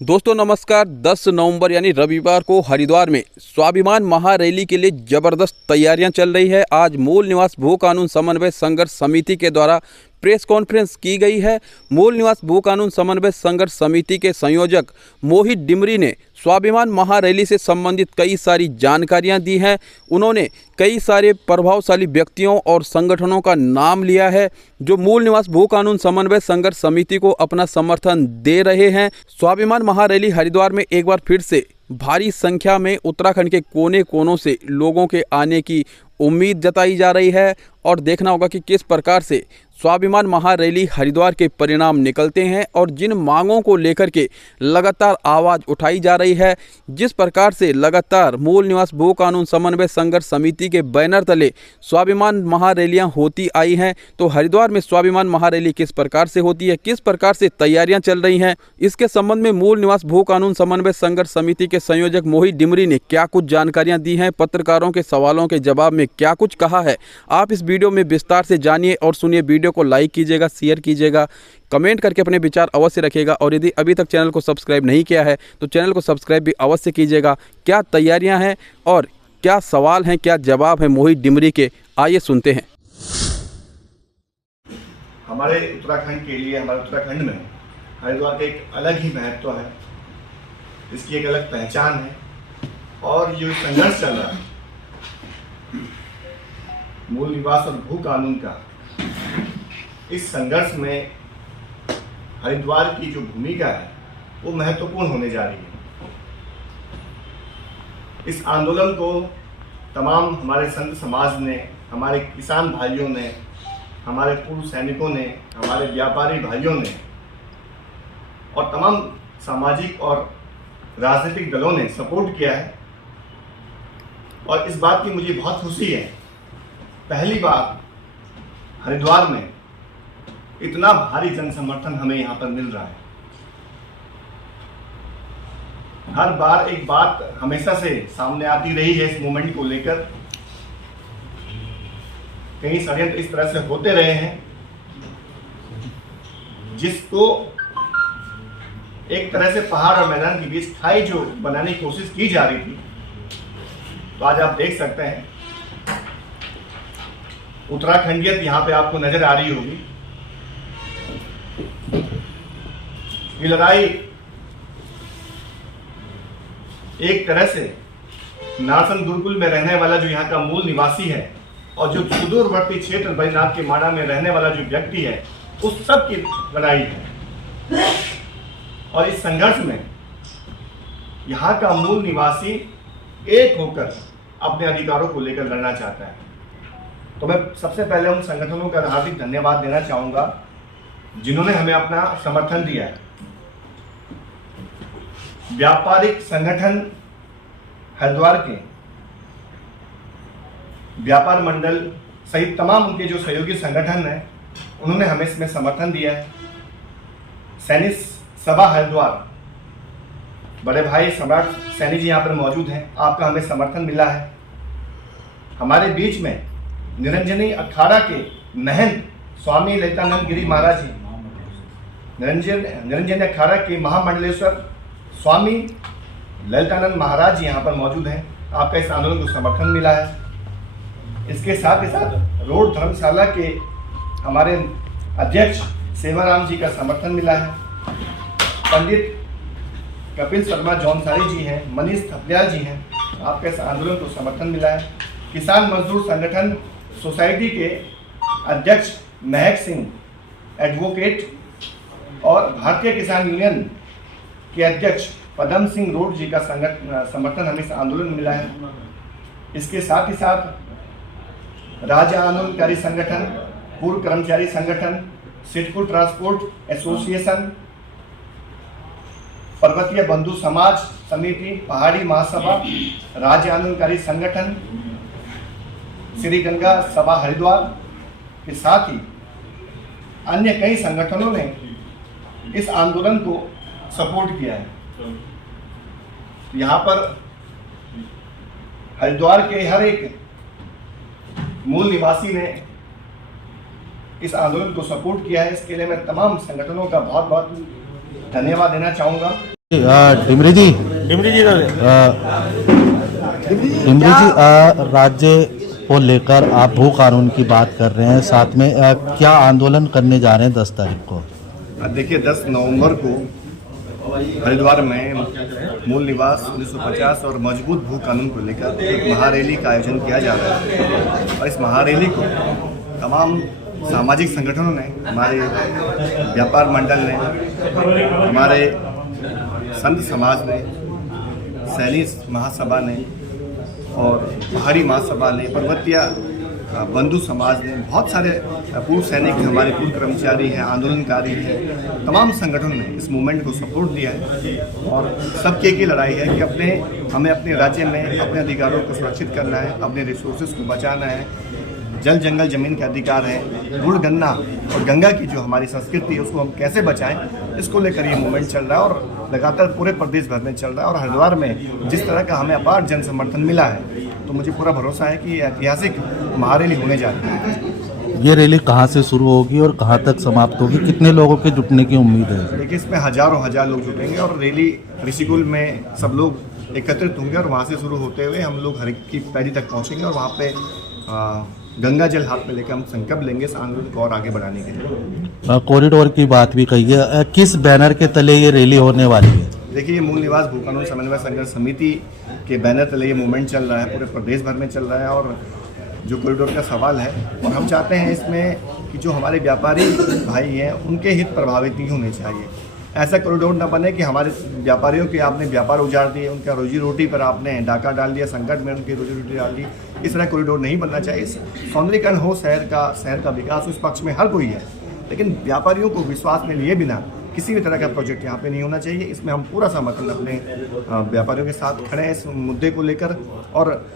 दोस्तों नमस्कार। 10 नवंबर यानी रविवार को हरिद्वार में स्वाभिमान महारैली के लिए जबरदस्त तैयारियां चल रही है। आज मूल निवास भू कानून समन्वय संघर्ष समिति के द्वारा प्रेस कॉन्फ्रेंस की गई है। मूल निवास भू कानून समन्वय संघर्ष समिति के संयोजक मोहित डिमरी ने स्वाभिमान महारैली से संबंधित कई सारी जानकारियां दी हैं। उन्होंने कई सारे प्रभावशाली व्यक्तियों और संगठनों का नाम लिया है जो मूल निवास भू कानून समन्वय संघर्ष समिति को अपना समर्थन दे रहे हैं। स्वाभिमान महारैली हरिद्वार में एक बार फिर से भारी संख्या में उत्तराखंड के कोने कोनों से लोगों के आने की उम्मीद जताई जा रही है और देखना होगा कि किस प्रकार से स्वाभिमान महारैली हरिद्वार के परिणाम निकलते हैं और जिन मांगों को लेकर के लगातार आवाज़ उठाई जा रही है, जिस प्रकार से लगातार मूल निवास भू कानून समन्वय संघर्ष समिति के बैनर तले स्वाभिमान महारैलियां होती आई हैं, तो हरिद्वार में स्वाभिमान महारैली किस प्रकार से होती है, किस प्रकार से तैयारियां चल रही हैं, इसके संबंध में मूल निवास भू कानून समन्वय संघर्ष समिति के संयोजक मोहित डिमरी ने क्या कुछ जानकारियाँ दी हैं, पत्रकारों के सवालों के जवाब में क्या कुछ कहा है, आप इस वीडियो में विस्तार से जानिए और सुनिए। वीडियो को लाइक कीजिएगा, शेयर कीजिएगा, कमेंट करके अपने विचार अवश्य रखिएगा और यदि अभी तक चैनल को सब्सक्राइब नहीं किया है तो चैनल को सब्सक्राइब भी अवश्य कीजिएगा। क्या तैयारियां हैं और क्या सवाल हैं, क्या जवाब है मोहित डिमरी के, आइए सुनते हैं। हमारे उत्तराखंड के लिए, हमारे उत्तराखंड में हरिद्वार का एक अलग ही महत्व है, इसकी एक अलग पहचान है और ये संघर्ष चल रहा है मूल निवास और भू कानून का। इस संघर्ष में हरिद्वार की जो भूमिका है वो महत्वपूर्ण होने जा रही है। इस आंदोलन को तमाम हमारे संत समाज ने, हमारे किसान भाइयों ने, हमारे पूर्व सैनिकों ने, हमारे व्यापारी भाइयों ने और तमाम सामाजिक और राजनीतिक दलों ने सपोर्ट किया है और इस बात की मुझे बहुत खुशी है। पहली बार हरिद्वार में इतना भारी जन समर्थन हमें यहाँ पर मिल रहा है। हर बार एक बात हमेशा से सामने आती रही है इस मूवमेंट को लेकर, कई षड्यंत्र इस तरह से होते रहे हैं जिसको एक तरह से पहाड़ और मैदान के बीच खाई जो बनाने की कोशिश की जा रही थी। तो आज आप देख सकते हैं उत्तराखंडियत यहाँ पे आपको नजर आ रही होगी। ये लड़ाई एक तरह से नारसन गुरुकुल में रहने वाला जो यहाँ का मूल निवासी है और जो सुदूरवर्ती क्षेत्र बैजनाथ के माड़ा में रहने वाला जो व्यक्ति है उस सब की लड़ाई है। और इस संघर्ष में यहाँ का मूल निवासी एक होकर अपने अधिकारों को लेकर लड़ना चाहता है। तो मैं सबसे पहले उन संगठनों का हार्दिक धन्यवाद देना चाहूँगा जिन्होंने हमें अपना समर्थन दिया है। व्यापारिक संगठन हरिद्वार के व्यापार मंडल सहित तमाम उनके जो सहयोगी संगठन हैं उन्होंने हमें इसमें समर्थन दिया है। सैनिक सभा हरिद्वार, बड़े भाई सम्राट सैनी जी यहाँ पर मौजूद हैं, आपका हमें समर्थन मिला है। हमारे बीच में निरंजनी अखाड़ा के महंत स्वामी ललितानंद गिरी महाराज जी, निरंजन अखाड़ा के महामंडलेश्वर स्वामी ललितानंद महाराज जी यहाँ पर मौजूद हैं, आपका इस आंदोलन को समर्थन मिला है। इसके साथ ही साथ रोड धर्मशाला के हमारे अध्यक्ष सेवाराम जी का समर्थन मिला है। पंडित कपिल शर्मा जौनसारी जी हैं, मनीष थपलियाल जी हैं, आपका इस आंदोलन को समर्थन मिला है। किसान मजदूर संगठन सोसाइटी के अध्यक्ष महक सिंह एडवोकेट और भारतीय किसान यूनियन के अध्यक्ष पदम सिंह रोड जी का समर्थन हमें इस आंदोलन में मिला है। इसके साथ ही साथ राज्य आंदोलनकारी संगठन, पूर्व कर्मचारी संगठन, सिडकुल ट्रांसपोर्ट एसोसिएशन, पर्वतीय बंधु समाज समिति, पहाड़ी महासभा, राज्य आंदोलनकारी संगठन, श्री गंगा सभा हरिद्वार के साथ ही अन्य कई संगठनों ने इस आंदोलन को सपोर्ट किया है। यहाँ पर हरिद्वार के हर एक मूल निवासी ने इस आंदोलन को सपोर्ट किया है। इसके लिए मैं तमाम संगठनों का बहुत बहुत धन्यवाद देना चाहूँगा। डिमरी जी डिमरी जी डिमरी जी राज्य को लेकर आप भू कानून की बात कर रहे हैं, साथ में क्या आंदोलन करने जा रहे हैं 10 तारीख को? देखिए 10 नवंबर को हरिद्वार में मूल निवास 1950 और मजबूत भू कानून को लेकर एक महारैली का आयोजन किया जा रहा है। और इस महारैली को तमाम सामाजिक संगठनों ने, हमारे व्यापार मंडल ने, हमारे संत समाज ने, सैनी महासभा ने और पहाड़ी महासभा ने, पर्वतीय बंधु समाज ने, बहुत सारे पूर्व सैनिक, हमारे पूर्व कर्मचारी हैं, आंदोलनकारी हैं, तमाम संगठनों ने इस मूवमेंट को सपोर्ट दिया है। और सबकी एक ही लड़ाई है कि हमें अपने राज्य में अपने अधिकारों को सुरक्षित करना है, अपने रिसोर्सेज को बचाना है। जल जंगल जमीन के अधिकार है, गुड़ गन्ना और गंगा की जो हमारी संस्कृति है उसको हम कैसे बचाएं, इसको लेकर ये मूवमेंट चल रहा है और लगातार पूरे प्रदेश भर में चल रहा है। और हरिद्वार में जिस तरह का हमें अपार जन समर्थन मिला है, तो मुझे पूरा भरोसा है कि ऐतिहासिक महारैली होने जा रही है। ये रैली कहाँ से शुरू होगी और कहाँ तक समाप्त होगी? कितने लोगों के जुटने की उम्मीद है? देखिए, इसमें हजार लोग जुटेंगे और रैली ऋषिकुल में सब लोग एकत्रित होंगे और वहाँ से शुरू होते हुए हम लोग हर की पैड़ी तक पहुँचेंगे और वहाँ पे गंगा जल हाथ में लेकर हम संकल्प लेंगे इस आंदोलन को और आगे बढ़ाने के लिए। कॉरिडोर की बात भी कही है, किस बैनर के तले ये रैली होने वाली है? देखिए, ये मूल निवास भू कानून समन्वय संघर्ष समिति के बैनर तले ये मूवमेंट चल रहा है, पूरे प्रदेश भर में चल रहा है। और जो कॉरिडोर का सवाल है, और हम चाहते हैं इसमें कि जो हमारे व्यापारी भाई हैं उनके हित प्रभावित नहीं होने चाहिए। ऐसा कॉरिडोर न बने कि हमारे व्यापारियों के आपने व्यापार उजाड़ दिए, उनका रोजी रोटी पर आपने डाका डाल दिया, संकट में उनकी रोजी रोटी डाल दी। इस तरह कॉरिडोर नहीं बनना चाहिए। सौंदर्यीकरण हो, शहर का विकास हो, इस पक्ष में हर कोई है, लेकिन व्यापारियों को विश्वास में लिए बिना किसी भी तरह का प्रोजेक्ट यहाँ पे नहीं होना चाहिए। इसमें हम पूरा समर्थन अपने व्यापारियों के साथ खड़े हैं इस मुद्दे को लेकर। और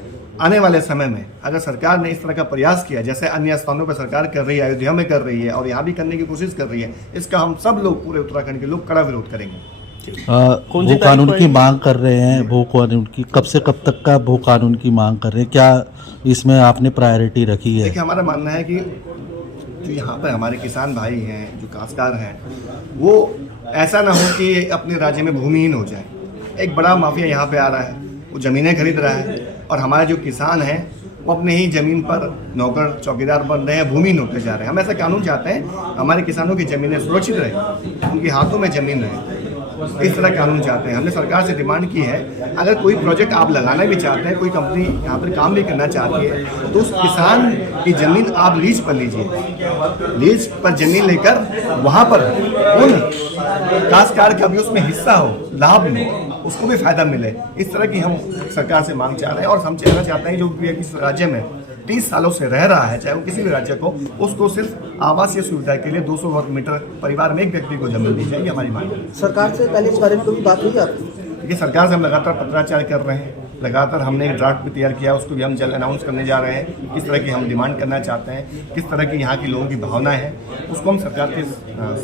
आने वाले समय में अगर सरकार ने इस तरह का प्रयास किया, जैसे अन्य स्थानों पर सरकार कर रही है, अयोध्या में कर रही है और यहाँ भी करने की कोशिश कर रही है, इसका हम सब लोग, पूरे उत्तराखंड के लोग कड़ा विरोध करेंगे। भू कानून की मांग कर रहे हैं, भू कानून की कब से कब तक का भू कानून की मांग कर रहे हैं? क्या इसमें आपने प्रायोरिटी रखी है? देखिए, हमारा मानना है कि जो यहाँ पर हमारे किसान भाई हैं, जो काश्तकार हैं, वो ऐसा ना हो कि अपने राज्य में भूमिहीन हो जाए। एक बड़ा माफिया यहाँ पे आ रहा है, वो ज़मीनें खरीद रहा है और हमारे जो किसान हैं वो अपने ही ज़मीन पर नौकर चौकीदार बन रहे हैं, भूमिहीन होते जा रहे हैं। हम ऐसा कानून चाहते हैं हमारे किसानों की ज़मीनें सुरक्षित रहे, उनके हाथों में ज़मीन रहे, इस तरह कानून चाहते हैं। हमने सरकार से डिमांड की है, अगर कोई प्रोजेक्ट आप लगाना भी चाहते हैं, कोई कंपनी यहाँ पर काम भी करना चाहती है, तो उस किसान की ज़मीन आप लीज पर लीजिए। लीज पर ज़मीन लेकर वहाँ पर उन काश्तकार का भी उसमें हिस्सा हो, लाभ हो, उसको भी फायदा मिले। इस तरह की हम सरकार से मांग चाह रहे हैं। और हम कहना चाहते हैं जो इस राज्य में 30 सालों से रह रहा है, चाहे वो किसी भी राज्य को, उसको सिर्फ आवासीय सुविधा के लिए 200 वर्ग मीटर परिवार में एक व्यक्ति को जमीन दी जाएगी। हमारी मांग है। सरकार से पहले इस बारे में कोई बात हुई आपकी? देखिए, सरकार से हम लगातार पत्राचार कर रहे हैं, लगातार हमने एक ड्राफ्ट भी तैयार किया, उसको भी हम जल्द अनाउंस करने जा रहे हैं। किस तरह की हम डिमांड करना चाहते हैं, किस तरह की यहाँ की लोगों की भावना है, उसको हम सरकार के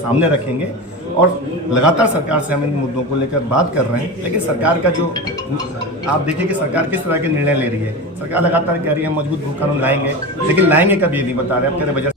सामने रखेंगे। और लगातार सरकार से हम इन मुद्दों को लेकर बात कर रहे हैं। लेकिन सरकार का जो आप देखिए कि सरकार किस तरह के निर्णय ले रही है। सरकार लगातार कह रही है हम मजबूत भू कानून लाएंगे, लेकिन लाएंगे कब ये नहीं बता रहे। अब कह रहे बजट